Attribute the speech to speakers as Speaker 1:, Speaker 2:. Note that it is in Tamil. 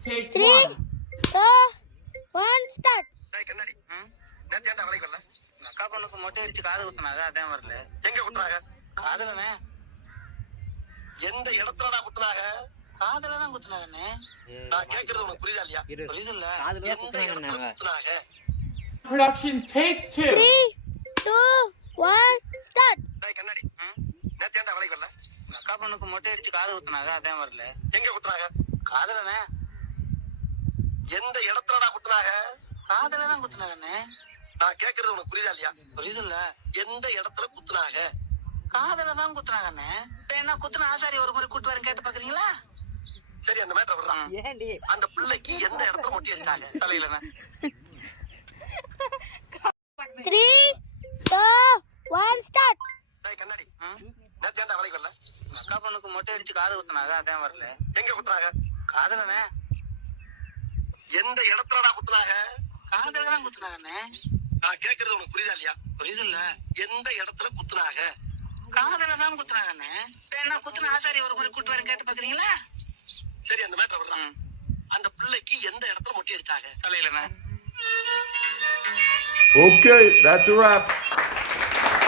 Speaker 1: take
Speaker 2: three
Speaker 1: one.
Speaker 3: அக்கா பொண்ணுக்கு மொட்டை அடிச்சு காது குத்துனாங்க வரல
Speaker 4: எங்க குத்துறாங்க
Speaker 3: காதலனே
Speaker 4: எந்த இடத்துலடா குத்துனாங்க?
Speaker 3: காதல தான் குத்துனாங்கண்ணே
Speaker 4: நான் கேக்குறது உனக்கு புரியுதா இல்லையா?
Speaker 3: புரியுதுல்ல?
Speaker 4: எந்த இடத்துல குத்துனாங்க?
Speaker 1: Production take two.
Speaker 2: Two one start
Speaker 4: டேய் கண்ணாடி. நேத்து ஏன்டா
Speaker 3: அக்கா பொண்ணுக்கு மொட்டை அடிச்சு காது குத்துனாங்க அதான் வரல
Speaker 4: எங்க குத்துறாங்க
Speaker 3: காதலனே
Speaker 4: எந்த இடத்துலடா குத்துனாங்க?
Speaker 3: காதல தான் குத்துனாங்கண்ணே.
Speaker 4: நான் கேக்குறது உனக்கு புரியுதா இல்லையா?
Speaker 3: புரியுதுல்ல.
Speaker 4: எந்த இடத்துல குத்துனாங்க?
Speaker 3: காதல தான் குத்துனாங்கண்ணே. இப்ப என்ன குத்துன ஆசாரி ஒரு முறை கூட்டு வரேன் கேட்டு பாக்குறீங்களா?
Speaker 4: சரி அந்த மேட்டர் விடுறான் அந்த பிள்ளைக்கு எந்த இடத்துல மொட்டி அடிச்சாங்க?
Speaker 3: தலையில
Speaker 2: த்ரீ டூ ஒன் ஸ்டார்ட்
Speaker 4: டேய் கண்ணாடி. நேத்து ஏன்டா வேலைக்கு வரல?
Speaker 3: அக்கா பொண்ணுக்கு மொட்டை அடிச்சு காது குத்துனாங்க அதான் வரல.
Speaker 4: எங்க குத்துறாங்க
Speaker 3: காதலனே
Speaker 4: எந்த இடத்துலடா குத்துனாங்க?
Speaker 3: காதல தான் குத்துனாங்கண்ணே.
Speaker 4: நான் கேக்குறது உனக்கு புரியுதா இல்லையா?
Speaker 3: புரியுதுல்ல.
Speaker 4: எந்த இடத்துல குத்துனாங்க?
Speaker 3: காதல தான் குத்துனாங்கண்ணே. என்ன குத்துன ஆசாரி ஒரு முறை கூட்டு வரேன் கேட்டு பாக்குறீங்களா?
Speaker 4: சரி அந்த மேட்டர் விடுறான். அந்த பிள்ளைக்கு எந்த இடத்துல மொட்டி அடிச்சாங்க?
Speaker 3: தலையில
Speaker 5: Okay, that's a wrap.